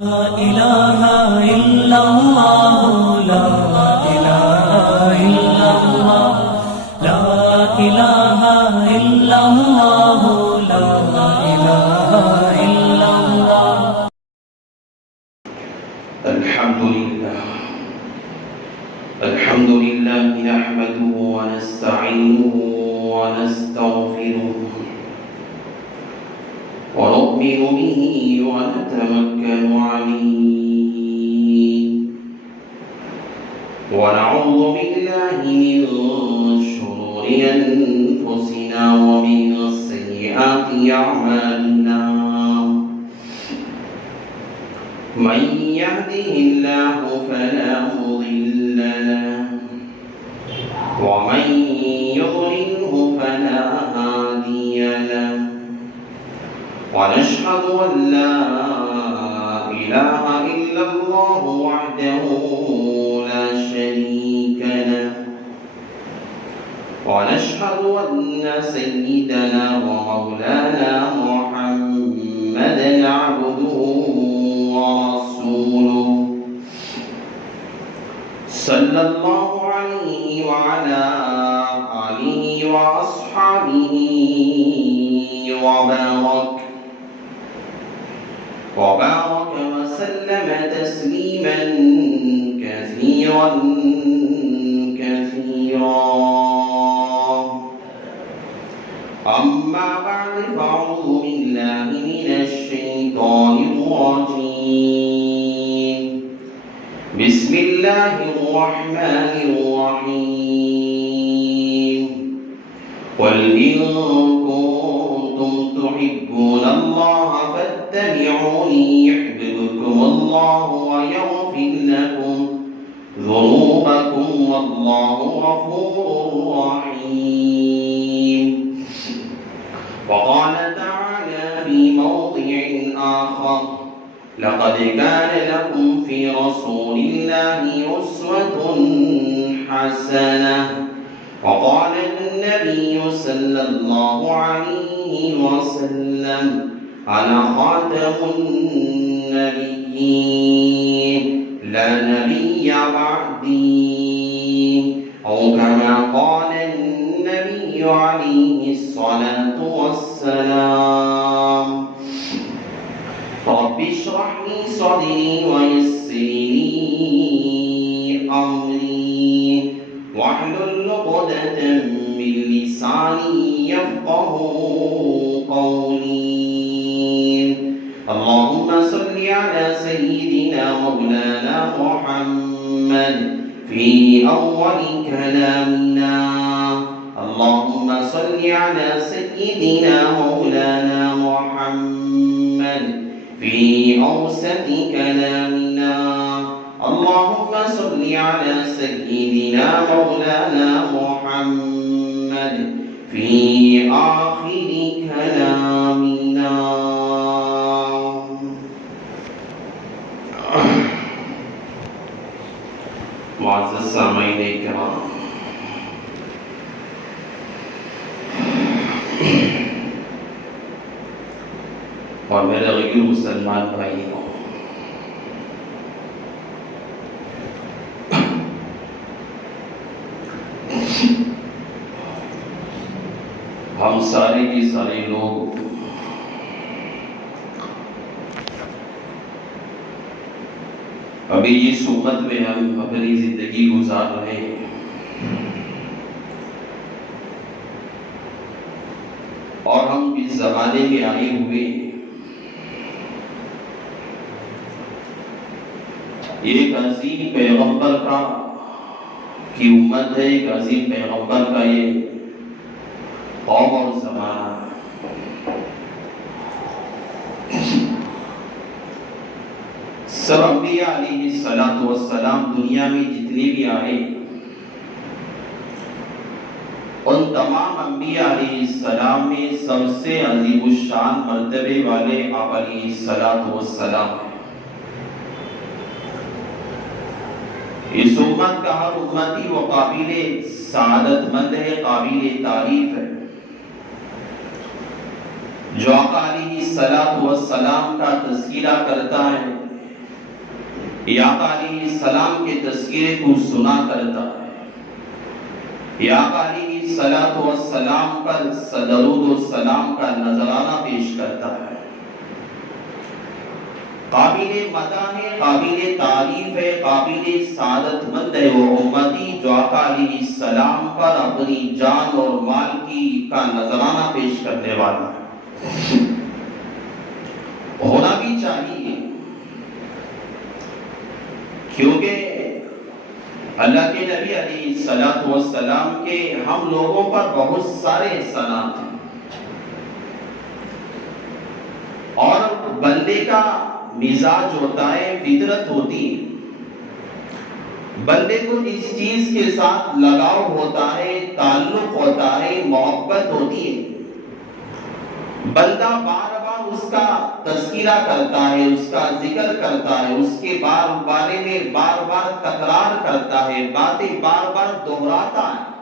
لا إله إلا الله لا إله إلا الله لا إله إلا الله لا إله إلا الله. الحمد لله نحمده ونستعينه ونستغفره ونؤمن به ونتوكل عليه ونعوذ بالله من شرور أنفسنا ومن سيئات أعمالنا. من يهده الله فلا مضل له ومن يضلله فلا هادي له. ونشهد أن لا إله إلا الله وحده لا شريك له. ونشهد أن سيدنا ومولانا محمدا عبده ورسوله صلى الله عليه وعلى آله وأصحابه وبارك وسلم تسليما كثيرا أما بعد فأعوذ بالله من الشيطان الرجيم. بسم الله الرحمن الرحيم. قل إن كنتم تحبون الله فاتبعوني يحببكم الله ويغفر لكم ذنوبكم والله غفور رحيم. وقال تعالى في موضع آخر: لقد كان لكم في رسول الله أسوة حسنة. وقال النبي صلى الله عليه وسلم: أنا خاتم النبيين لا نبي بعدي، أو كما قال النبي عليه الصلاة والسلام. رب اشرح لي صدري ويسر لي أمري واحلل عقدة من لساني يفقهوا قولي. اللهم صل على سيدنا مولانا محمد في أول كلامنا. اللهم صل على سيدنا مولانا محمد في أوسط كلامنا. اللهم صل على سيدنا مولانا محمد في آخر كلامنا. معزز سامعین کرام، اور میرے غیر مسلمان بھائیوں، ہم سارے کے سارے لوگ ابھی اس امت میں ہم اپنی زندگی گزار رہے ہیں. اور ہم اس زمانے میں آئے ہوئے ایک عظیم پیغمبر کا کی امت ہے، ایک عظیم پیغمبر کا یہ قوم اور زمانہ. سب انبیاء علیہ السلام دنیا میں جتنے بھی آئے، ان تمام انبیاء علیہ السلام میں سب سے عظیم الشان مرتبے والے آپ علیہ السلام ہیں. اس امت کا ہر امتی وہ قابل سعادت مند ہے، قابل تعریف ہے. جو آقا علیہ السلام کا تذکرہ کرتا ہے یا آقا علیہ السلام کے تذکرے کو سنا کرتا ہے، یا آقا علیہ السلام پر درود و سلام کا نذرانہ پیش کرتا ہے، قابل مدح ہے، قابل تعریف ہے، قابل سعادت مند ہے وہ امتی جو آقا علیہ السلام پر اپنی جان اور مال کا نذرانہ پیش کرنے والا ہے۔ ہونا بھی چاہیے، کیونکہ اللہ کے نبی علیہ السلام کے ہم لوگوں پر بہت سارے احسانات ہیں، اور بندے کا مزاج ہوتا ہے، فطرت ہوتی ہے، بندے کو اس چیز کے ساتھ لگاؤ ہوتا ہے، تعلق ہوتا ہے، محبت ہوتی ہے، بندہ بار بار اس کا تذکرہ کرتا ہے، اس کا ذکر کرتا ہے، اس کے بارے میں بار بار تکرار کرتا ہے، باتیں بار بار دہراتا ہے۔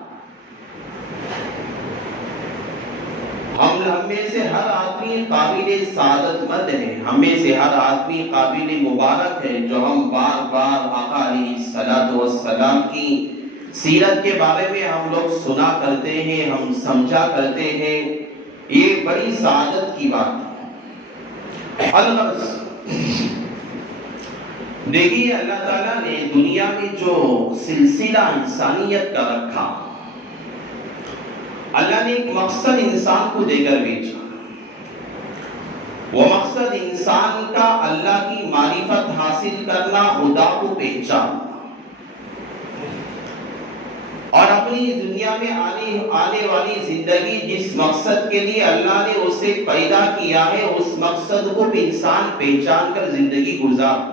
ہم میں سے ہر آدمی قابل سعادت مند ہے، ہم میں سے ہر آدمی قابل مبارک ہے جو ہم بار بار آقا علیہ السلام کی سیرت کے بارے میں ہم لوگ سنا کرتے ہیں، ہم سمجھا کرتے ہیں، یہ بڑی سعادت کی بات ہے۔ الغرض دیکھیے اللہ تعالیٰ نے دنیا میں جو سلسلہ انسانیت کا رکھا، اللہ نے ایک مقصد انسان کو دے کر بھیجا، وہ مقصد انسان کا اللہ کی معرفت حاصل کرنا، خدا کو پہچاننا، اور اپنی دنیا میں آنے والی زندگی جس مقصد کے لیے اللہ نے اسے پیدا کیا ہے اس مقصد کو بھی انسان پہچان کر زندگی گزار۔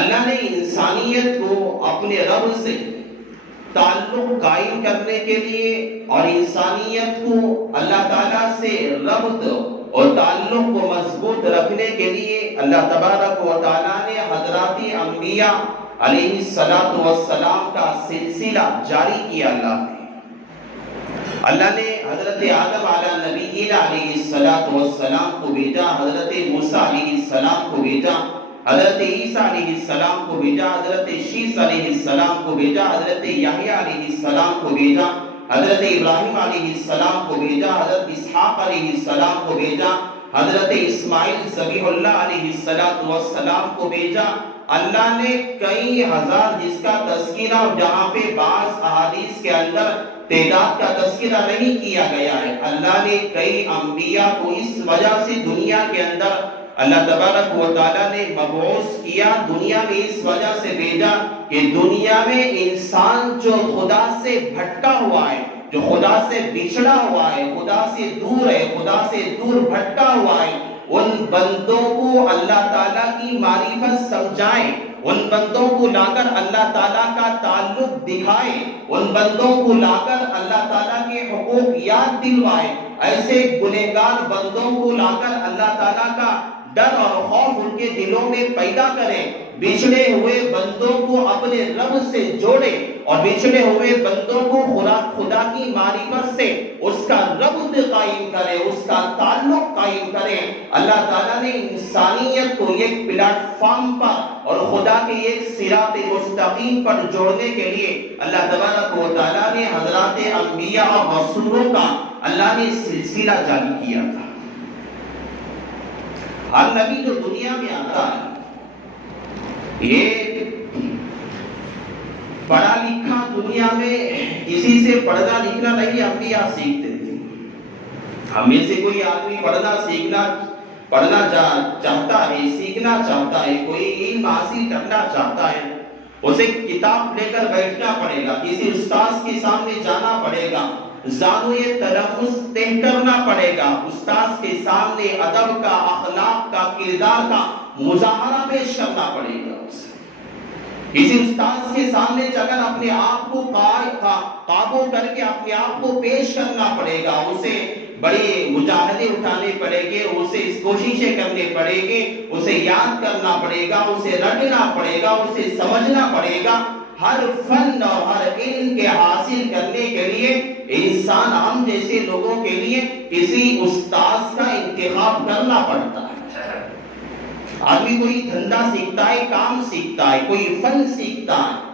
اللہ نے انسانیت کو اپنے رب سے تعلق قائم کرنے کے لیے اور انسانیت کو اللہ تعالیٰ سے ربط اور تعلق کو مضبوط رکھنے کے لیے اللہ تبارک و تعالیٰ نے حضرات انبیاء علیہ السلام کا سلسلہ جاری کیا۔ اللہ نے حضرت آدم علیہ نبی علیہ السلام کو بھیجا، حضرت موسیٰ علیہ السلام کو بھیجا، حضرت عیسیٰ علیہ السلام کو بھیجا، حضرت شیس علیہ السلام کو بھیجا، حضرت یحییٰ علیہ السلام کو بھیجا، حضرت ابراہیم علیہ السلام کو بھیجا، حضرت اسحاق علیہ السلام کو بھیجا، حضرت اسماعیل ذبیح اللہ علیہ السلام کو بھیجا۔ اللہ نے کئی ہزار، جس کا تذکرہ جہاں پہ بعض احادیث کے اندر تعداد کا تذکرہ نہیں کیا گیا ہے، اللہ نے کئی انبیاء کو اس وجہ سے دنیا کے اندر اللہ تبارک و تعالیٰ نے مبعوث کیا، دنیا میں اس وجہ سے بھیجا کہ دنیا میں انسان جو خدا سے بھٹکا ہوا ہے، جو خدا سے بچھڑا ہوا ہے، خدا سے دور ہے، خدا سے دور بھٹکا ہوا ہے، ان بندوں کو اللہ تعالیٰ کی معرفت سمجھائیں، ان بندوں کو لا کر اللہ تعالیٰ کا تعلق دکھائے، ان بندوں کو لا کر اللہ تعالیٰ کے حقوق یاد دلوائے، ایسے گنہگار بندوں کو لا کر اللہ تعالیٰ کا ڈر اور خوف ان کے دلوں میں پیدا کریں، بچھڑے ہوئے بندوں کو اپنے رب سے جوڑے، اور بچھڑے ہوئے بندوں کو خدا کی معرفت سے اس کا ربط قائم کرے، اس کا تعلق قائم کرے۔ اللہ تعالیٰ نے انسانیت کو ایک پلیٹ فارم پر اور خدا کے ایک صراط مستقیم پر جوڑنے کے لیے اللہ تبارک و تعالیٰ نے حضرات انبیاء اور رسولوں کا اللہ نے سلسلہ جاری کیا تھا۔ ہر نبی جو دنیا میں آتا ہے، یہ پڑھا لکھا دنیا میں کسی سے پڑھنا لکھنا نہیں انبیاء سیکھتے تھے۔ ہم میں سے کوئی آدمی پڑھنا چاہتا ہے، سیکھنا چاہتا ہے، کوئی علم حاصل کرنا چاہتا ہے، اسے کتاب لے کر بیٹھنا پڑے گا، کسی استاذ کے سامنے جانا پڑے گا، زانوئے تلفظ طے کرنا پڑے گا، استاذ کے سامنے ادب کا، اخلاق کا، کردار کا مظاہرہ پیش کرنا پڑے گا۔ کسی استاذ کے سامنے اگر اپنے آپ کو قابو کر کے اپنے آپ کو پیش کرنا پڑے گا، اسے بڑے مجاہدے اٹھانے پڑے گے، اسے کوششیں کرنے پڑے گی، اسے یاد کرنا پڑے گا، اسے رٹنا پڑے گا، اسے سمجھنا پڑے گا۔ ہر فن اور ہر علم کے حاصل کرنے کے لیے انسان ہم جیسے لوگوں کے لیے کسی استاذ کا انتخاب کرنا پڑتا ہے۔ آدمی کوئی دھندا سیکھتا ہے، کام سیکھتا ہے، کوئی فن سیکھتا ہے،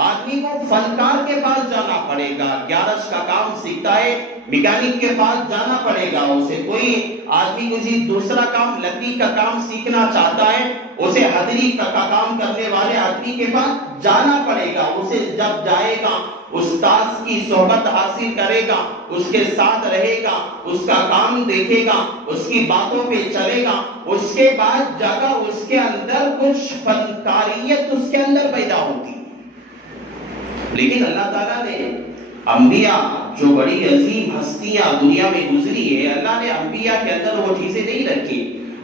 آدمی کو فنکار کے پاس جانا پڑے گا۔ گیارش کا کام سیکھتا ہے، میکینک کے پاس جانا پڑے گا اسے۔ کوئی آدمی کسی دوسرا کام، لکڑی کا کام سیکھنا چاہتا ہے، اسے حضری کا کام کرنے والے آدمی کے پاس جانا پڑے گا۔ اسے جب جائے گا، استاد کی صحبت حاصل کرے گا، اس کے ساتھ رہے گا، اس کا کام دیکھے گا، اس کی باتوں پہ چلے گا، اس کے بعد جا کر اس کے اندر کچھ فنکاریت اس کے اندر پیدا ہوگی۔ لیکن اللہ تعالیٰ نے انبیاء، جو بڑی عظیم ہستیاں دنیا میں گزری ہے، اللہ نے انبیاء کے اندر وہ چیزیں نہیں رکھی۔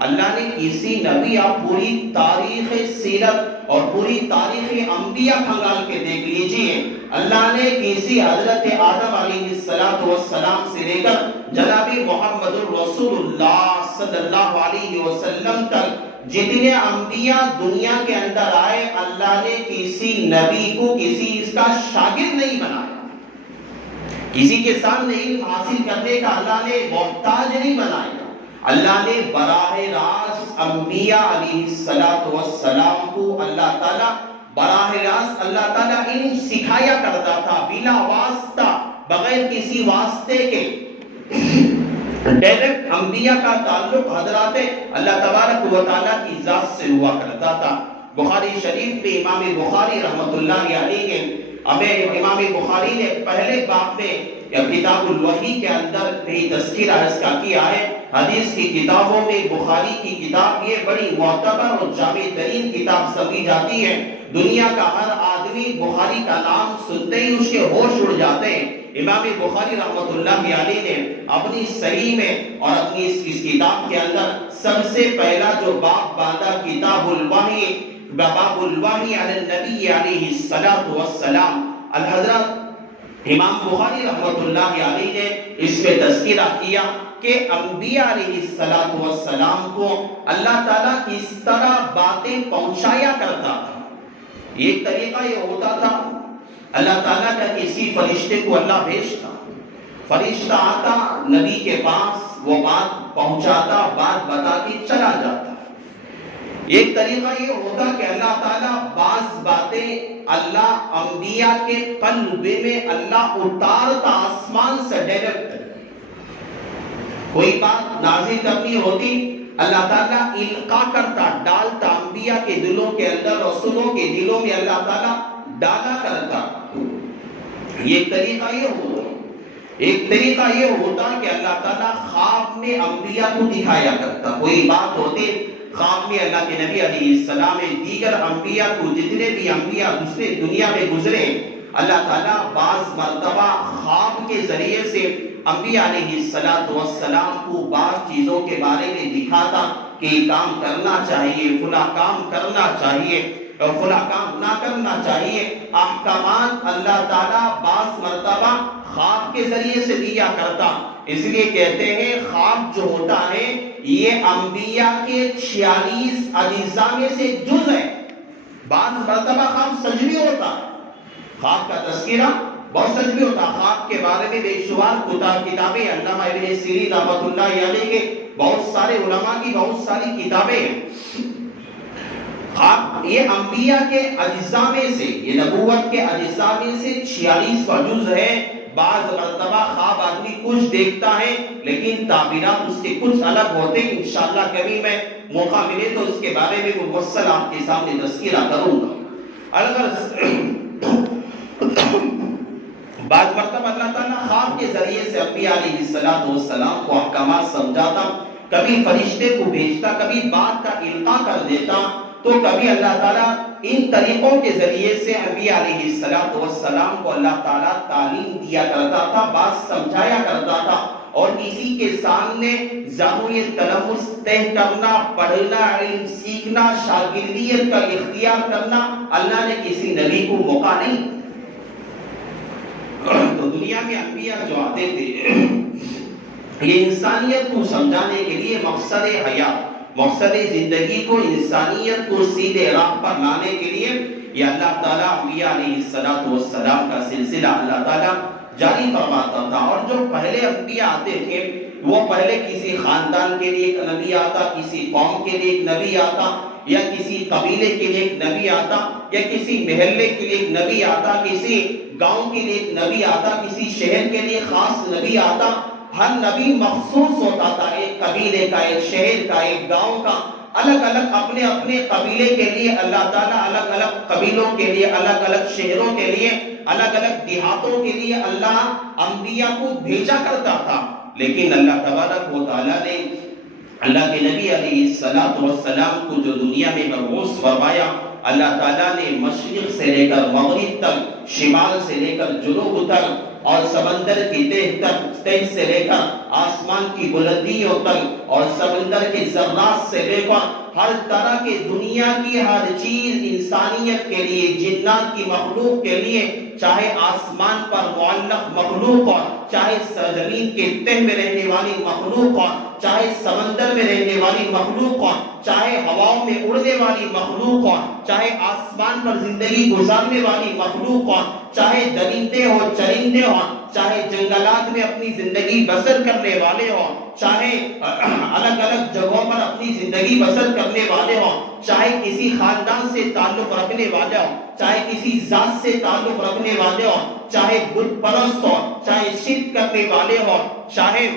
اللہ نے کسی نبی، آپ پوری تاریخ سیرت اور پوری تاریخ انبیاء کھنگال کے دیکھ لیجئے، اللہ نے کسی حضرت آدم علیہ السلام سے لے کر جناب محمد الرسول اللہ صلی اللہ علیہ وسلم تک جتنے انبیاء دنیا کے اندر آئے، اللہ نے کسی نبی کو کسی اس کا شاگرد نہیں بنایا، کسی کے سامنے علم حاصل کرنے کا اللہ نے محتاج نہیں بنایا۔ اللہ نے براہ راست انبیاء علیہ السلام کو اللہ تعالیٰ براہ راست اللہ تعالیٰ علم سکھایا کرتا تھا، بلا واسطہ، بغیر کسی واسطے کے۔ ڈائریکٹ انبیاء کا تعلق حضرات اللہ تبارک و تعالیٰ کی ذات سے ہوا کرتا تھا۔ بخاری شریف میں امام بخاری رحمت اللہ علیہ نے امام بخاری نے پہلے باب میں کتاب الوحی کے اندر بھی تذکرہ اس کا کیا ہے۔ حدیث کی کتابوں میں بخاری کی کتاب یہ بڑی معتبر اور جامع ترین کتاب سمجھی جاتی ہے۔ دنیا کا ہر آدمی بخاری کا نام سنتے ہی اس کے ہوش اڑ جاتے ہیں۔ امام بخاری رحمت اللہ علیہ نے اپنی صحیح میں اور اپنی اس کتاب کے اندر سب سے پہلا جو باب باندھا، کتاب الوحی، باب الوحی علی النبی علیہ السلام، الحضرت امام بخاری رحمت اللہ علیہ نے اس میں تذکرہ کیا کہ انبیاء علیہ السلام کو اللہ تعالیٰ کس طرح باتیں پہنچایا کرتا تھا۔ ایک طریقہ یہ ہوتا تھا، اللہ تعالیٰ کا کسی فرشتے کو اللہ بھیجتا، فرشتہ آتا نبی کے پاس، وہ بات پہنچاتا، بات بتا کے چلا جاتا۔ ایک طریقہ یہ ہوتا کہ اللہ تعالیٰ بعض باتیں اللہ انبیاء کے قلب میں اللہ اتارتا آسمان سے ڈائریکٹ۔ کوئی بات نازل کرنی ہوتی، اللہ تعالیٰ القا کرتا، ڈالتا انبیاء کے دلوں کے اندر، رسولوں کے دلوں میں اللہ تعالیٰ ڈالا کرتا۔ ایک طریقہ یہ ہوتا، ایک طریقہ یہ ہوتا کہ اللہ تعالیٰ خواب میں انبیاء کو دکھایا کرتا۔ کوئی بات ہوتی خواب میں اللہ کے نبی علیہ السلام دیگر انبیاء کو، جتنے بھی انبیاء دوسرے دنیا میں گزرے، اللہ تعالیٰ بعض مرتبہ خواب کے ذریعے سے انبیاء علیہ السلام کو بعض چیزوں کے بارے میں دکھاتا کہ یہ کام کرنا چاہیے، فلاں کام کرنا چاہیے، فلاں کام نہ کرنا چاہیے۔ احکامات اللہ تعالیٰ بعض مرتبہ خواب کے ذریعے سے دیا کرتا۔ اس لیے کہتے ہیں خواب جو ہوتا ہے یہ انبیاء کے 46 اجزاء میں سے جز ہے۔ بعض مرتبہ خواب سچ بھی ہوتا، خواب کا تذکرہ بہت سچ بھی ہوتا۔ خواب کے بارے میں بے شمار کتابیں، علامہ ابن سیرین رحمۃ اللہ علیہ کے، بہت سارے علماء کی بہت ساری کتابیں ہیں۔ خواب یہ انبیاء کے اجزاء میں سے، یہ نبوت کے اجزاء میں سے 46 جز ہے۔ بعض مرتبہ خواب آدمی کچھ دیکھتا ہے لیکن تعبیرات اس کے کچھ الگ ہوتے ہیں۔ انشاءاللہ کبھی میں موقع ملے تو اس کے بارے میں مفصل آپ کے سامنے تذکرہ کروں گا۔ اگر بعض مرتبہ اللہ تعالیٰ خواب کے ذریعے سے انبیاء علیہ السلام کو احکامات سمجھاتا، کبھی فرشتے کو بھیجتا، کبھی بات کا القاء کر دیتا، تو کبھی اللہ تعالیٰ ان طریقوں کے ذریعے سے انبیاء علیہ السلام کو اللہ تعالیٰ تعلیم دیا کرتا تھا، بات سمجھایا کرتا تھا۔ اور کسی کے سامنے ضروری تلفظ طے کرنا، پڑھنا، علم سیکھنا، شاگردیت کا اختیار کرنا اللہ نے کسی نبی کو موقع نہیں۔ تو دنیا میں انبیاء جو آتے تھے یہ انسانیت کو سمجھانے کے لیے مقصد حیات، مقصد زندگی کو، انسانیت کو سیدھے راہ پر لانے کے لیے یہ اللہ تعالیٰ انبیاء علیہ السلام کا سلسلہ اللہ تعالیٰ جاری فرماتا تھا۔ اور جو پہلے انبیاء آتے تھے وہ پہلے کسی خاندان کے لیے ایک نبی آتا، کسی قوم کے لیے ایک نبی آتا، یا کسی قبیلے کے لیے ایک نبی آتا، یا کسی محلے کے لیے ایک نبی آتا، کسی گاؤں کے لیے ایک نبی آتا، کسی شہر کے لیے خاص نبی آتا۔ ہر نبی مخصوص ہوتا تھا، ایک قبیلے کا، ایک شہر کا، ایک گاؤں کا، الگ الگ اپنے اپنے قبیلے کے لیے اللہ تعالیٰ الگ الگ قبیلوں کے لیے، الگ الگ شہروں کے لیے، الگ الگ دیہاتوں کے لیے اللہ انبیاء کو بھیجا کرتا تھا۔ لیکن اللہ تبارک و تعالیٰ نے اللہ کے نبی علیہ السلام کو جو دنیا میں مبعوث فرمایا، اللہ تعالیٰ نے مشرق سے لے کر مغرب تک، شمال سے لے کر جنوب تک، اور سمندر کی تہ سے لے کر آسمان کی بلندیوں تک، اور سمندر کے ذرات سے لے کر ہر طرح کے دنیا کی ہر چیز انسانیت کے لیے، جنات کی مخلوق کے لیے، چاہے آسمان پر معلق مخلوق ہو، چاہے زمین کے تہ میں رہنے والی مخلوق ہو، چاہے سمندر میں رہنے والی مخلوق ہو، چاہے ہواؤں میں اڑنے والی مخلوق ہو، چاہے آسمان پر زندگی گزارنے والی مخلوق ہو، چاہے درندے ہو، چرندے ہو، چاہے جنگلات میں اپنی زندگی بسر کرنے والے ہو، چاہے الگ الگ جگہوں پر اپنی زندگی بسر کرنے والے ہو، چاہے کسی خاندان سے تعلق رکھنے والے ہو، چاہے کسی ذات سے تعلق رکھنے والے ہو، چاہے بت پرست ہو، چاہے شرک کرنے والے ہو، چاہے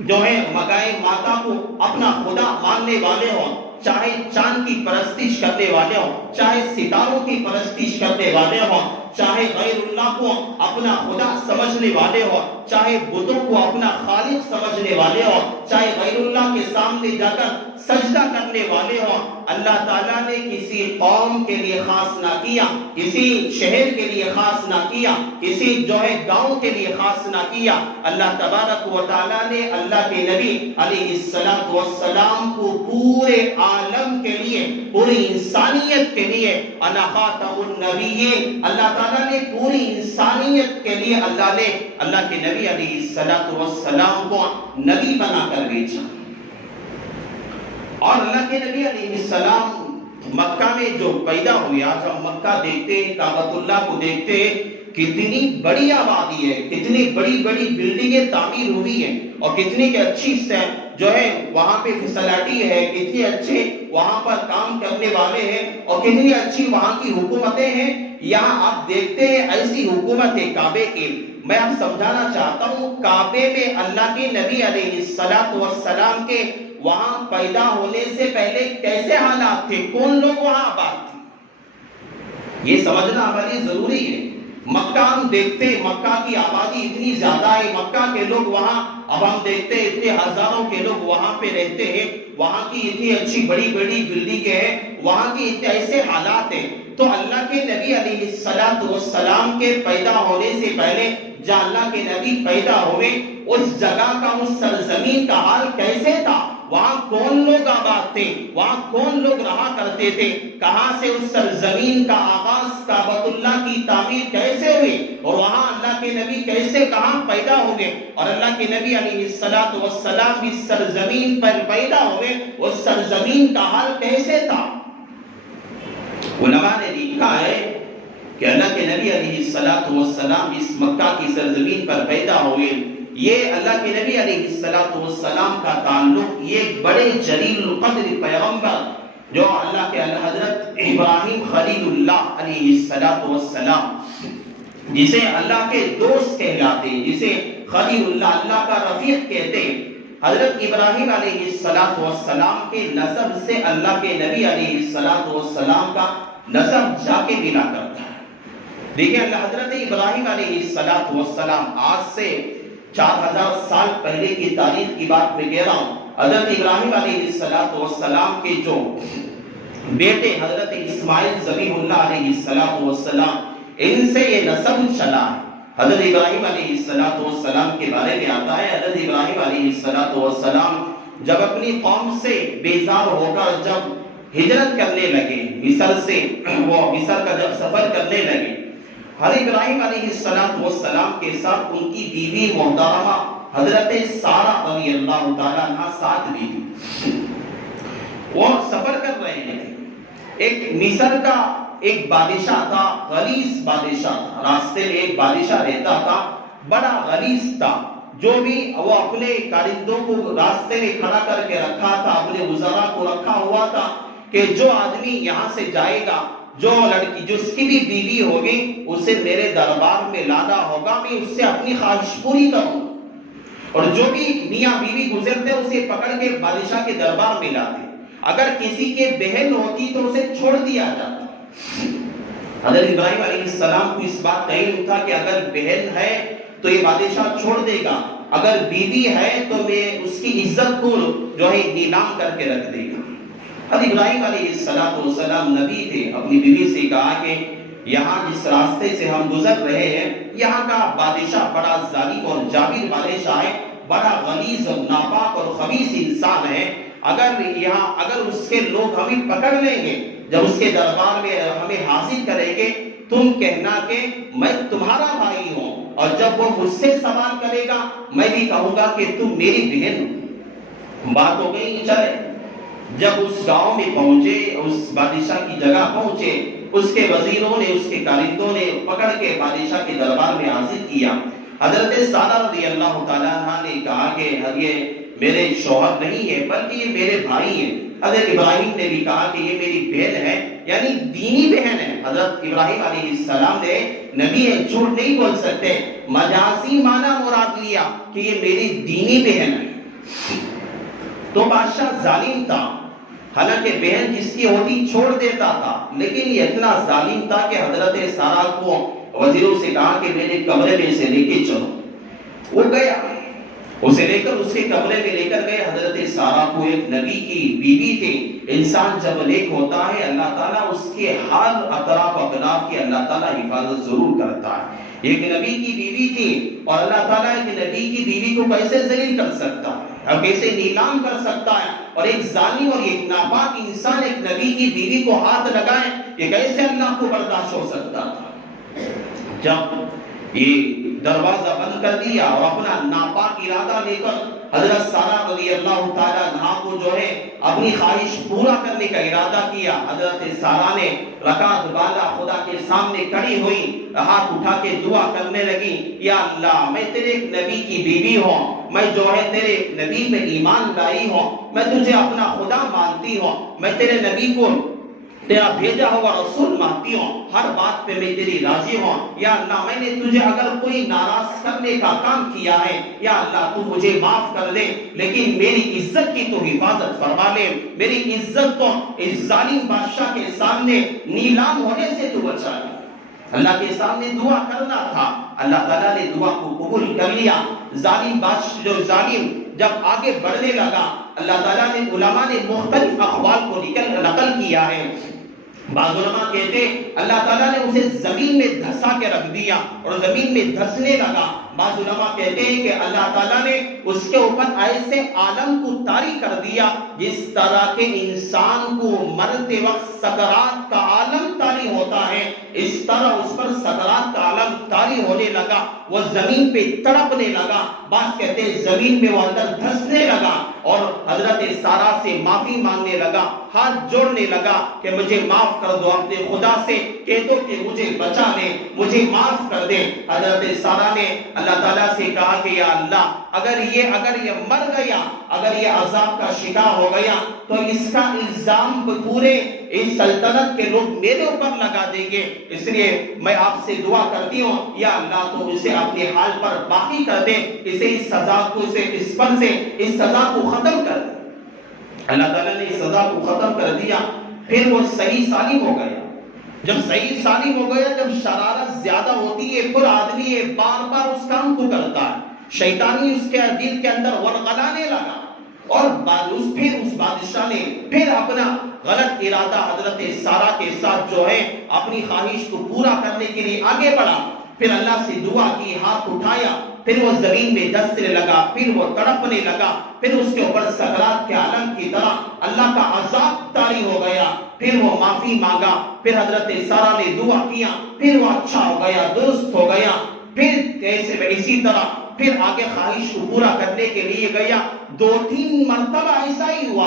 جو ہے مگائے ماتا کو اپنا خدا ماننے والے ہو، چاہے چاند کی پرستش کرنے والے ہو، چاہے ستاروں کی پرستش کرنے والے ہو، چاہے غیر اللہ کو اپنا خدا سمجھنے والے ہو، چاہے بتوں کو اپنا خالق سمجھنے والے ہو، چاہے غیر اللہ کے سامنے جا کر سجدہ کرنے والے ہو، اللہ تعالیٰ نے کسی قوم کے لیے خاص نہ کیا، کسی شہر کے لیے خاص نہ کیا، کسی جو ہے گاؤں کے لیے خاص نہ کیا۔ اللہ تبارک و تعالیٰ نے اللہ کے نبی علیہ السلام کو پورے عالم کے لیے، پوری انسانیت کے لیے، انا خاتم النبیین، اللہ تعالیٰ نے پوری انسانیت کے لیے اللہ کے نبی علیہ السلام کو نبی بنا کر بھیجا۔ اور اللہ کے نبی علیہ السلام مکہ میں جو پیدا ہوئے، آج ہم مکہ دیکھتے ہیں، کعبۃ اللہ کو دیکھتے ہیں، کتنی بڑی آبادی ہے، کتنی بڑی بڑی بلڈنگیں تعمیر ہوئی ہیں، اور کتنی کہ اچھی جو ہے وہاں پہ فیسلٹی ہے، کتنی اچھے وہاں پر کام کرنے والے ہیں، اور کتنی اچھی وہاں کی حکومتیں ہیں۔ یہاں آپ دیکھتے ہیں ایسی حکومت ہے کعبے کی، میں آپ سمجھانا چاہتا ہوں کعبے میں اللہ کے نبی علیہ السلام کے وہاں پیدا ہونے سے پہلے کیسے حالات تھے، کون لوگ وہاں آباد تھے، یہ سمجھنا ہمارے لیے ضروری ہے۔ مکہ ہم دیکھتے ہیں، مکہ کی آبادی اتنی زیادہ ہے، مکہ کے لوگ وہاں، اب ہم دیکھتے ہیں اتنے ہزاروں کے لوگ وہاں پہ رہتے ہیں، وہاں کی اتنی اچھی بڑی بڑی بلڈنگیں ہیں، وہاں کی اتنے ایسے حالات ہیں۔ تو اللہ کے نبی علیہ السلام کے پیدا ہونے سے پہلے جہاں اللہ کے نبی پیدا ہوئے، اس جگہ کا، اس سرزمین کا حال کیسے تھا، وہاں کون لوگ آباد تھے، وہاں کون لوگ رہا کرتے تھے، کہاں سے اس سرزمین کا آغاز، کعبۃ اللہ کی تعمیر کیسے ہوئی، اور وہاں اللہ کے نبی کیسے کہاں پیدا ہوئے، اور اللہ کے نبی علیہ السلام اس سرزمین پر پیدا ہوئے، اس سرزمین کا حال کیسے تھا۔ علماء نے لکھا ہے کہ اللہ کے نبی علیہ السلام اس مکہ کی سرزمین پر پیدا ہوئے، یہ اللہ کے نبی علیہ السلام کا تعلق یہ بڑے جلیل القدر پیغمبر جو اللہ کے حضرت ابراہیم خلیل اللہ علیہ السلام، جسے اللہ کے دوست کہلاتے، جسے خلیل اللہ، اللہ کا رفیق کہتے، حضرت ابراہیم علیہ السلام کے نسب سے اللہ کے نبی علیہ السلام کا نسب جا کے ملا کرتا ہے۔ دیکھیں اللہ حضرت ابراہیم علیہ السلام، آج سے 4000 سال پہلے کی تاریخ کی بات میں کہہ رہا ہوں، حضرت ابراہیم علیہ السلام کے جو بیٹے حضرت اسماعیل ذبیح اللہ علیہ السلام، ان سے یہ نسب چلا ہے۔ حضرت ابراہیم علیہ السلام کے بارے میں آتا ہے، حضرت ابراہیم علیہ السلام جب اپنی قوم سے بیزار ہو کر جب ہجرت کرنے لگے، مصر کا جب سفر کرنے لگے، حضرت ابراہیم علیہ السلام کے ساتھ ان کی بیوی محترمہ حضرت سارہ رضی اللہ تعالیٰ عنہ ساتھ بھی تھی۔ وہ سفر کر رہے ہیں، ایک مصر کا ایک بادشاہ تھا، غلیظ بادشاہ تھا، راستے میں ایک بادشاہ رہتا تھا، بڑا غلیظ تھا، جو بھی وہ اپنے کارندوں کو راستے میں کھڑا کر کے رکھا تھا، اپنے وزراء کو رکھا ہوا تھا کہ جو آدمی یہاں سے جائے گا، جو لڑکی جو اس کی بھی بیوی ہوگی، اسے میرے دربار میں لانا ہوگا، میں اس سے اپنی خواہش پوری کروں، اور جو بھی میاں بیوی گزرتے اسے پکڑ کے بادشاہ کے دربار میں لاتے، اگر کسی کے بہن ہوتی تو اسے چھوڑ دیا جاتا۔ حضرت ابراہیم علیہ السلام کو اس بات کا علم تھا کہ اگر بہن ہے تو یہ بادشاہ چھوڑ دے گا، اگر بیوی ہے تو میں اس کی عزت کو جو ہے نیلام کر کے رکھ دے گا۔ حضرت ابراہیم علیہ السلام نبی تھے، اپنی بیوی سے کہا کہ یہاں جس راستے سے ہم گزر رہے ہیں، یہاں کا بادشاہ بڑا ظالم اور جابر بادشاہ ہے، بڑا غلیظ اور ناپاک اور خبیث انسان ہے، اگر اس کے لوگ ہمیں پکڑ لیں گے، جب اس کے دربار میں ہمیں حاضر کریں گے، تم کہنا کہ میں تمہارا بھائی ہوں، اور جب وہ مجھ سے سوال کرے گا میں بھی کہوں گا کہ تم میری بہن ہو۔ بات ہو گئی۔ چلے جب اس گاؤں میں پہنچے، اس بادشاہ کی جگہ پہنچے، اس کے وزیروں نے، اس کے کارندوں نے پکڑ کے بادشاہ کے دربار میں حاضر کیا۔ حضرت سارہ رضی اللہ تعالیٰ عنہ نے کہا کہ یہ میرے شوہر نہیں ہے بلکہ یہ میرے بھائی ہیں۔ حضرت ابراہیم نے بھی کہا کہ یہ میری بہن ہے، یعنی دینی بہن ہے۔ حضرت ابراہیم علیہ السلام نے نبی ہے، جھوٹ نہیں بول سکتے، مجازی معنی مراد لیا کہ یہ میری دینی بہن ہے۔ تو بادشاہ ظالم تھا، حالانکہ بہن جس کی ہوتی چھوڑ دیتا تھا، لیکن یہ اتنا ظالم تھا کہ حضرت سارہ کو وزیروں سے کہا کہ میرے کمرے میں سے لے کے چلو۔ وہ گیا، اسے لے کر اس کے کمرے میں لے کر گئے۔ حضرت سارہ کو ایک نبی کی بیوی تھی۔ انسان جب نیک ہوتا ہے اللہ تعالیٰ اس کے ہر اطراف اکناف کی اللہ تعالیٰ حفاظت ضرور کرتا ہے۔ ایک نبی کی بیوی تھی، اور اللہ تعالیٰ ایک نبی کی بیوی کو کیسے ذلیل کر سکتا ہے اور کیسے نیلام کر سکتا ہے، اور ایک ظالم اور ایک ناپاک انسان ایک نبی کی بیوی کو ہاتھ لگائے، یہ کیسے اللہ کو برداشت ہو سکتا تھا۔ جب یہ دروازہ بند کر دیا اور اپنا ناپاک ارادہ لے کر حضرت سارہ رضی اللہ تعالیٰ عنہا کو جو ہے اپنی خواہش پورا کرنے کا ارادہ کیا، حضرت سارہ نے رکعت بالا خدا کے سامنے کھڑی ہوئی، ہاتھ اٹھا کے دعا کرنے لگی، یا اللہ میں تیرے ایک نبی کی بیوی ہوں، میں جو ہے تیرے نبی پہ ایمان لائی ہوں، میں تجھے اپنا خدا مانتی ہوں، میں تیرے نبی کو تیرا بھیجا ہوا رسول مانتی ہوں، ہر بات پہ میں تیری راضی ہوں، یا اللہ میں نے تجھے اگر کوئی ناراض کرنے کا کام کیا ہے، یا اللہ تو مجھے معاف کر دے، لیکن میری عزت کی تو حفاظت فرما لے، میری عزت تو اس ظالم بادشاہ کے سامنے نیلام ہونے سے تو بچا لے۔ اللہ کے سامنے دعا کرنا تھا، اللہ تعالیٰ نے دعا کو قبول کر لیا۔ ظالم بادشاہ جو ظالم جب آگے بڑھنے لگا، اللہ تعالیٰ نے علماء نے مختلف اقوال کو نقل کیا ہے۔ بعض علماء کہتے اللہ تعالیٰ نے اسے زمین میں دھسا کے رکھ دیا اور زمین میں دھسنے لگا۔ بعض علماء کہتے ہیں کہ اللہ تعالیٰ نے اس کے اوپر ایسے عالم کو طاری کر دیا جس طرح کے انسان کو مرتے وقت سکرات کا عالم طاری ہوتا ہے، اس طرح اس پر سکرات کا عالم طاری ہونے لگا، وہ زمین پہ تڑپنے لگا۔ بعض کہتے ہیں زمین میں وہ اندر دھسنے لگا اور حضرت سارہ سے معافی مانگنے لگا، ہاتھ جوڑنے لگا کہ مجھے معاف کر دو، اپنے خدا سے کہہ دو کہ مجھے بچا لے، مجھے معاف کر دے۔ حضرت سارہ نے اللہ تعالیٰ سے کہا کہ یا اللہ اگر یہ مر گیا، اگر یہ عذاب کا شکار ہو گیا تو اس کا الزام پورے اس سلطنت کے لوگ میرے اوپر لگا دیں گے، اس لیے میں آپ سے دعا کرتی ہوں یا اللہ تو اسے اپنے حال پر باقی کر دے، اسے اس سزا کو اس سزا کو ختم کر دے۔ اللہ تعالیٰ نے اس سزا کو ختم کر دیا، پھر وہ صحیح سالم ہو گیا۔ جب صحیح سالم ہو گیا، جب شرارت زیادہ ہوتی ہے پھر آدمی بار بار اس کام کو کرتا ہے، شیطانی اس کے دل کے اندر ورغلانے لگا، اور پھر اس بادشاہ نے پھر اپنا غلط ارادہ حضرت سارہ کے ساتھ جو ہے اپنی خواہش کو پورا کرنے کے لیے آگے بڑھا، پھر اللہ سے دعا کی، ہاتھ اٹھایا، پھر وہ زمین میں دھسنے لگا، پھر وہ تڑپنے لگا، پھر اس کے اوپر سکرات کے عالم کی طرح اللہ کا عذاب طاری ہو گیا، پھر وہ معافی مانگا، پھر حضرت سارہ نے دعا کیا، پھر وہ اچھا ہو گیا، درست ہو گیا، پھر اسی طرح پھر آگے خواہش کو پورا کرنے کے لیے گیا، 2-3 مرتبہ ایسا ہی ہوا۔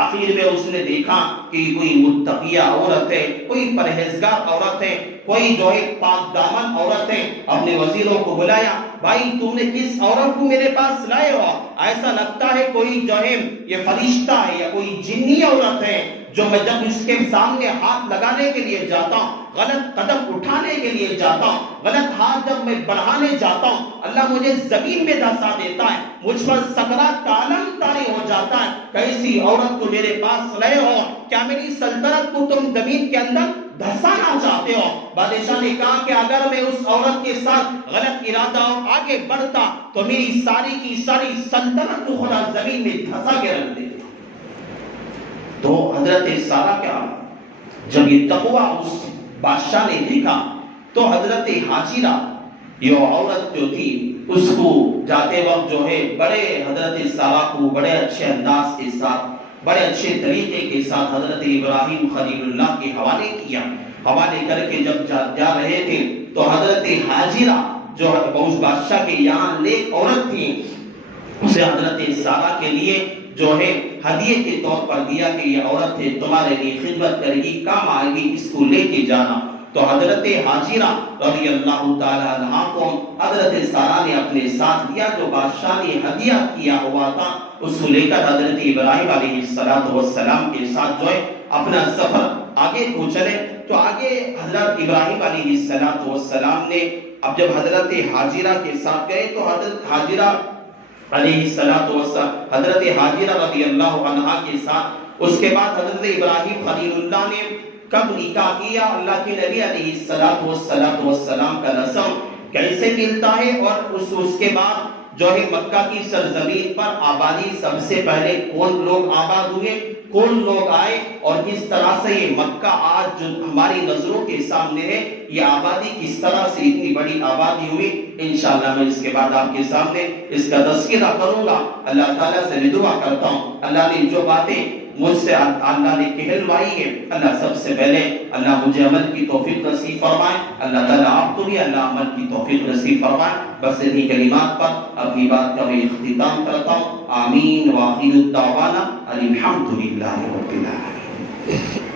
آخر میں اس نے دیکھا کہ کوئی متقیہ عورت ہے، کوئی پرہیزگار عورت ہے، کوئی جو ہے پاک دامن عورت ہے، اپنے وزیروں کو بلایا، بھائی تم نے کس عورت کو میرے پاس لائے ہو؟ ایسا لگتا ہے کوئی جو ہے یہ فرشتہ ہے یا کوئی جنی عورت ہے، جو میں جب اس کے سامنے ہاتھ لگانے کے لیے جاتا ہوں، غلط قدم اٹھانے کے لیے جاتا ہوں، غلط ہاتھ جب میں بڑھانے جاتا ہوں، اللہ مجھے زمین میں دھسا دیتا ہے، مجھ پر سکرات کا عالم طاری ہو جاتا ہے۔ کیسی عورت کو میرے پاس لائے ہو؟ کیا میری سلطنت کو تم زمین کے اندر دھسانا چاہتے ہو؟ بادشاہ نے کہا کہ اگر میں اس عورت کے ساتھ غلط ارادہ آگے بڑھتا تو میری ساری کی ساری سلطنت کو خدا زمین میں دھسا کے رکھ دیتا۔ تو حضرت سارہ کیا، جب یہ تقوی اس بادشاہ نے دیکھا تو حضرت حاجرہ یہ عورت جو تھی اس کو جاتے وقت جو ہے بڑے حضرت سارہ کو بڑے اچھے انداز کے ساتھ بڑے اچھے طریقے کے ساتھ حضرت ابراہیم خلیل اللہ کے حوالے کیا۔ حوالے کر کے جب جا رہے تھے تو حضرت حاجرہ جو اس بادشاہ کے یہاں نیک عورت تھی، اسے حضرت سارہ کے لیے جو ہے ہدیے کے طور پر دیا کہ یہ عورت ہے تمہارے لیے خدمت کرے گی، کام آئے گی، اس کو لے کے جانا۔ تو حضرت حاجرہ رضی اللہ تعالی عنہا کو حضرت سارہ نے اپنے ساتھ لیا، جو بادشاہ نے ہدیہ کیا ہوا تھا اس کو لے کر حضرت ابراہیم علیہ السلام کے ساتھ جو ہے اپنا سفر آگے کو چلے۔ تو آگے حضرت ابراہیم علیہ السلام نے اب جب حضرت حاجرہ کے ساتھ گئے تو حضرت حاجرہ علیہ السلام حضرت حاجرہ رضی اللہ عنہا کے ساتھ اس کے بعد حضرت ابراہیم خلیل اللہ نے کب نکاح کیا؟ اللہ کے نبی علیہ السلام کا رسم کیسے ملتا ہے، اور اس کے بعد جو ہے مکہ کی سرزمین پر آبادی سب سے پہلے کون لوگ آباد ہوئے، کون لوگ آئے، اور کس طرح سے یہ مکہ آج جو ہماری نظروں کے سامنے ہے یہ آبادی کس طرح سے اتنی بڑی آبادی ہوئی، انشاءاللہ میں اس کے بعد آپ کے سامنے اس کا تذکرہ کروں گا۔ اللہ تعالیٰ سے میں دعا کرتا ہوں اللہ نے جو باتیں مجھ سے اللہ نے کہلوائی ہے، اللہ سب سے پہلے اللہ مجھے عمل کی توفیق نصیب فرمائے، اللہ تعالیٰ آپ کو بھی اللہ عمل کی توفیق نصیب فرمائے۔ بس انہی کلمات پر اپنی بات کا میں اختتام کرتا ہوں۔ آمین وآخر الدعوانا الحمدللہ رب العالمین۔